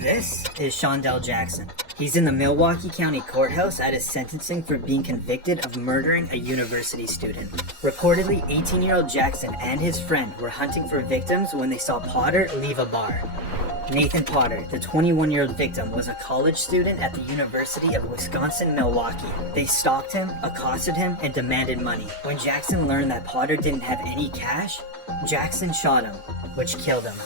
This is Shondell Jackson. He's in the Milwaukee County Courthouse at his sentencing for being convicted of murdering a university student. Reportedly, 18-year-old Jackson and his friend were hunting for victims when they saw Potter leave a bar. Nathan Potter, the 21-year-old victim, was a college student at the University of Wisconsin-Milwaukee. They stalked him, accosted him, and demanded money. When Jackson learned that Potter didn't have any cash, Jackson shot him, which killed him.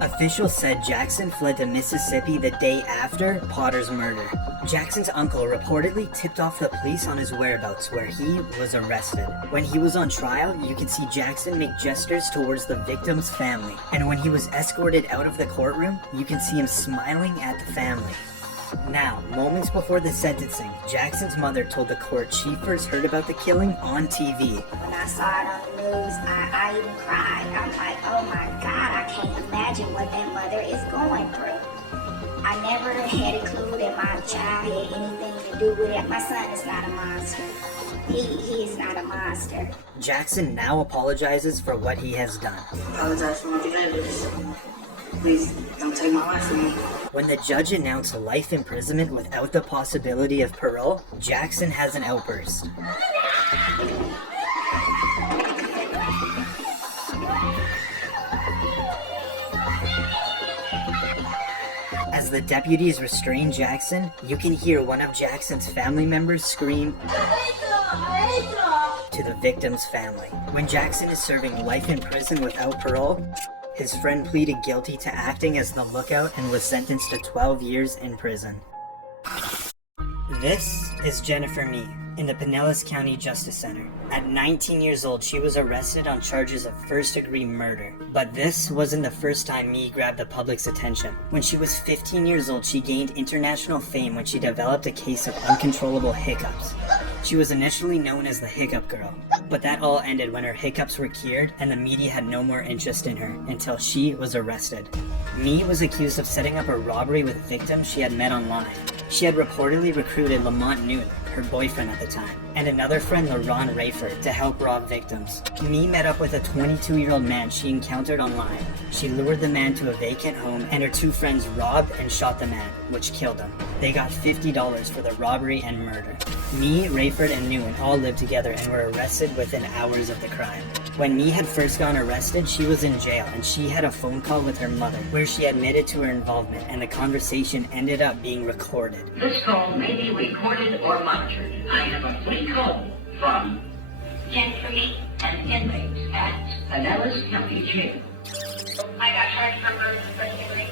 Officials said Jackson fled to Mississippi the day after Potter's murder. Jackson's uncle reportedly tipped off the police on his whereabouts, where he was arrested. When he was on trial, you could see Jackson make gestures towards the victim's family. And when he was escorted out of the courtroom, you can see him smiling at the family. Now, moments before the sentencing, Jackson's mother told the court she first heard about the killing on TV. When I saw it on the news, I even cried. I'm like, oh my God, I can't imagine what that mother is going through. I never had a clue that my child had anything to do with it. My son is not a monster. He is not a monster. Jackson now apologizes for what he has done. I apologize for what you did. Please don't take my life from me. When the judge announced life imprisonment without the possibility of parole, Jackson has an outburst. As the deputies restrain Jackson, you can hear one of Jackson's family members scream to the victim's family. When Jackson is serving life in prison without parole, his friend pleaded guilty to acting as the lookout and was sentenced to 12 years in prison. This is Jennifer Mee in the Pinellas County Justice Center. At 19 years old, she was arrested on charges of first-degree murder. But this wasn't the first time Mee grabbed the public's attention. When she was 15 years old, she gained international fame when she developed a case of uncontrollable hiccups. She was initially known as the Hiccup Girl, but that all ended when her hiccups were cured and the media had no more interest in her until she was arrested. Mee was accused of setting up a robbery with victims she had met online. She had reportedly recruited Lamont Newton, her boyfriend at the time, and another friend, LaRon Rayford, to help rob victims. Mee met up with a 22-year-old man she encountered online. She lured the man to a vacant home, and her two friends robbed and shot the man, which killed him. They got $50 for the robbery and murder. Mee, Rayford, and Newton all lived together and were arrested within hours of the crime. When Mee had first gotten arrested, she was in jail, and she had a phone call with her mother where she admitted to her involvement, and the conversation ended up being recorded. This call may be recorded or monitored. I have a free call from Jennifer Mee, an inmate at Pinellas County Jail. I got charged for murder first degree.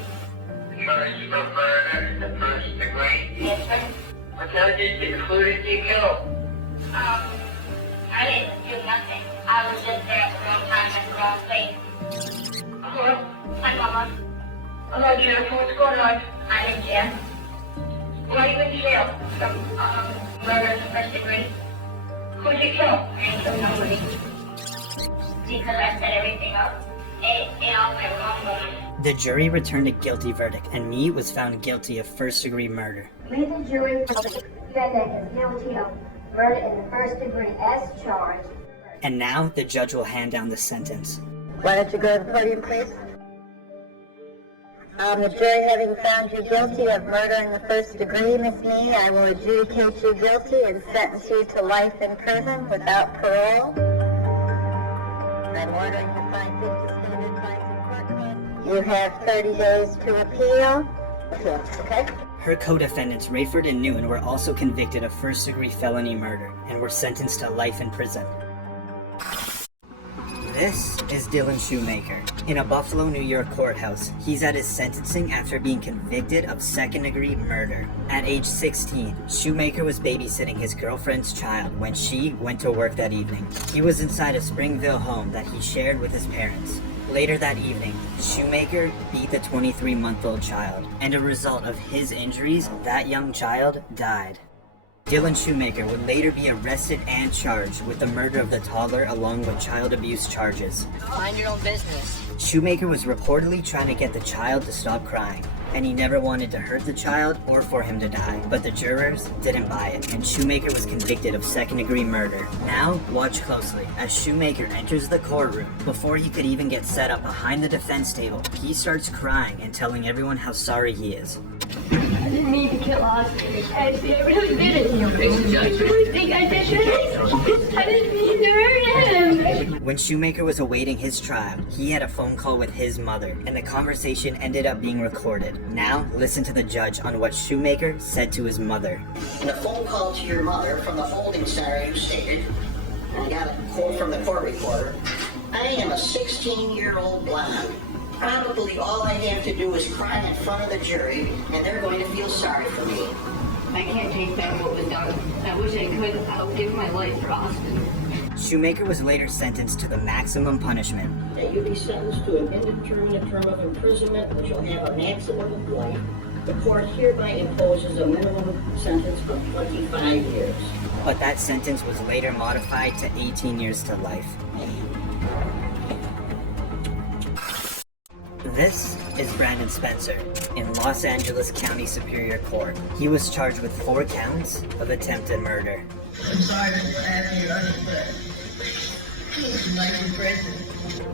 Charged for murder the first degree? Yes, sir. What charges? Who did you kill? I didn't do nothing. I was just there at the wrong time at the wrong place. Hello? Hi, Mama. Hello, Jennifer. What's going on? I'm in jail. Why are you in jail? From murder first degree. Who'd you kill? I didn't kill nobody. Because I set everything up. It all went wrong, Mama. The jury returned a guilty verdict, and Mee was found guilty of first-degree murder. May the jury find the defendant is guilty of murder in the first degree as charged. And now, the judge will hand down the sentence. Why don't you go to the podium, please? The jury having found you guilty of murder in the first degree, Miss Mee, I will adjudicate you guilty and sentence you to life in prison without parole. I'm ordering the fine 50 standard fines and court costs. You have 30 days to appeal. Okay? Her co-defendants, Rayford and Newton, were also convicted of first-degree felony murder and were sentenced to life in prison. This is Dylan Shoemaker. In a Buffalo, New York courthouse, he's at his sentencing after being convicted of second-degree murder. At age 16, Shoemaker was babysitting his girlfriend's child when she went to work that evening. He was inside a Springville home that he shared with his parents. Later that evening, Shoemaker beat the 23-month-old child, and a result of his injuries, that young child died. Dylan Shoemaker would later be arrested and charged with the murder of the toddler along with child abuse charges. Mind your own business. Shoemaker was reportedly trying to get the child to stop crying, and he never wanted to hurt the child or for him to die, but the jurors didn't buy it, and Shoemaker was convicted of second-degree murder. Now, watch closely as Shoemaker enters the courtroom. Before he could even get set up behind the defense table, he starts crying and telling everyone how sorry he is. I didn't mean to kill Austin. I really didn't. I really think I did it. I didn't mean to hurt him. When Shoemaker was awaiting his trial, he had a phone call with his mother, and the conversation ended up being recorded. Now, listen to the judge on what Shoemaker said to his mother. In a phone call to your mother from the holding center, you stated, and I got a quote from the court reporter, I am a 16-year-old blonde. Probably all I have to do is cry in front of the jury, and they're going to feel sorry for me. I can't take back what was done. I wish I could. I would give my life for Austin. Shoemaker was later sentenced to the maximum punishment. That you be sentenced to an indeterminate term of imprisonment, which will have a maximum of life. The court hereby imposes a minimum sentence of 25 years. But that sentence was later modified to 18 years to life. This is Brandon Spencer in Los Angeles County Superior Court. He was charged with 4 counts of attempted murder. I'm sorry for what happened to your other friend. He's like in prison.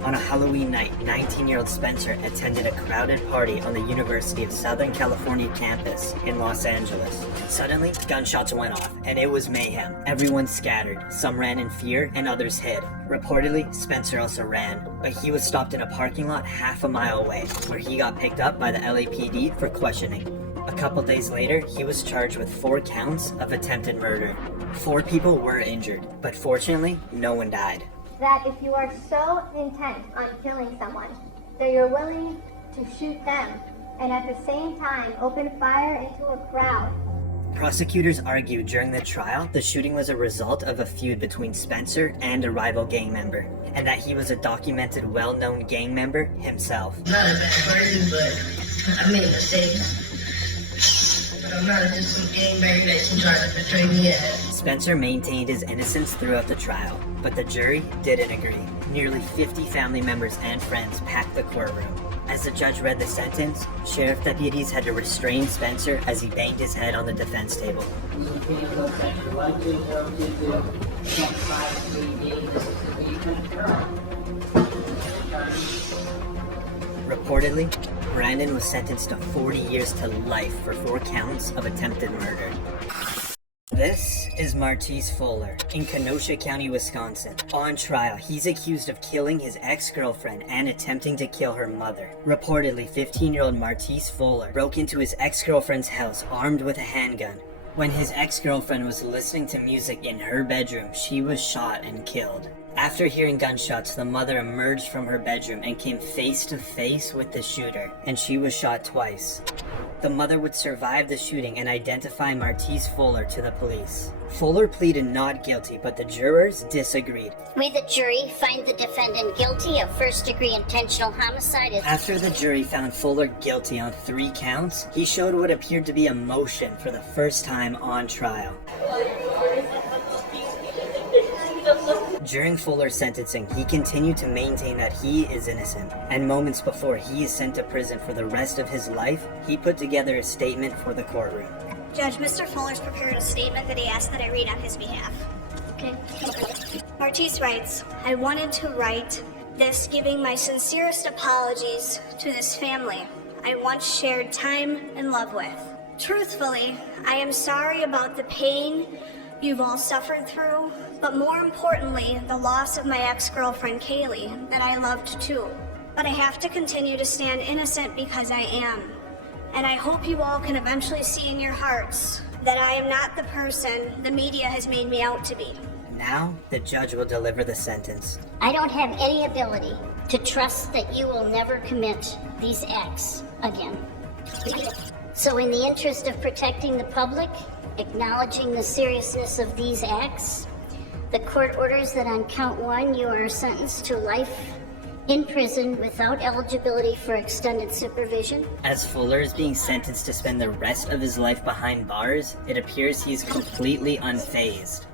On a Halloween night, 19-year-old Spencer attended a crowded party on the University of Southern California campus in Los Angeles. Suddenly, gunshots went off, and it was mayhem. Everyone scattered. Some ran in fear, and others hid. Reportedly, Spencer also ran, but he was stopped in a parking lot half a mile away, where he got picked up by the LAPD for questioning. A couple days later, he was charged with 4 counts of attempted murder. 4 people were injured, but fortunately, no one died. That if you are so intent on killing someone that you're willing to shoot them and at the same time open fire into a crowd. Prosecutors argued during the trial the shooting was a result of a feud between Spencer and a rival gang member, and that he was a documented, well-known gang member himself. I'm not a bad person, but I made mistakes. But I'm not just some gangbanger that you try to portray me as. Spencer maintained his innocence throughout the trial, but the jury didn't agree. Nearly 50 family members and friends packed the courtroom. As the judge read the sentence, sheriff deputies had to restrain Spencer as he banged his head on the defense table. Reportedly, Brandon was sentenced to 40 years to life for 4 counts of attempted murder. This is Martise Fuller in Kenosha County, Wisconsin. On trial, he's accused of killing his ex-girlfriend and attempting to kill her mother. Reportedly, 15-year-old Martise Fuller broke into his ex-girlfriend's house armed with a handgun. When his ex-girlfriend was listening to music in her bedroom, she was shot and killed. After hearing gunshots, the mother emerged from her bedroom and came face to face with the shooter, and she was shot twice. The mother would survive the shooting and identify Martise Fuller to the police. Fuller pleaded not guilty, but the jurors disagreed. May the jury find the defendant guilty of first-degree intentional homicide. After the jury found Fuller guilty on 3 counts, he showed what appeared to be emotion for the first time on trial. During Fuller's sentencing, he continued to maintain that he is innocent, and moments before he is sent to prison for the rest of his life, he put together a statement for the courtroom. Judge, Mr. Fuller's prepared a statement that he asked that I read on his behalf. Okay. Martise writes, I wanted to write this giving my sincerest apologies to this family I once shared time and love with. Truthfully, I am sorry about the pain you've all suffered through, but more importantly, the loss of my ex-girlfriend Kaylee, that I loved too. But I have to continue to stand innocent because I am. And I hope you all can eventually see in your hearts that I am not the person the media has made me out to be. Now, the judge will deliver the sentence. I don't have any ability to trust that you will never commit these acts again. So in the interest of protecting the public, acknowledging the seriousness of these acts, the court orders that on count 1 you are sentenced to life in prison without eligibility for extended supervision. As Fuller is being sentenced to spend the rest of his life behind bars, it appears he's completely unfazed.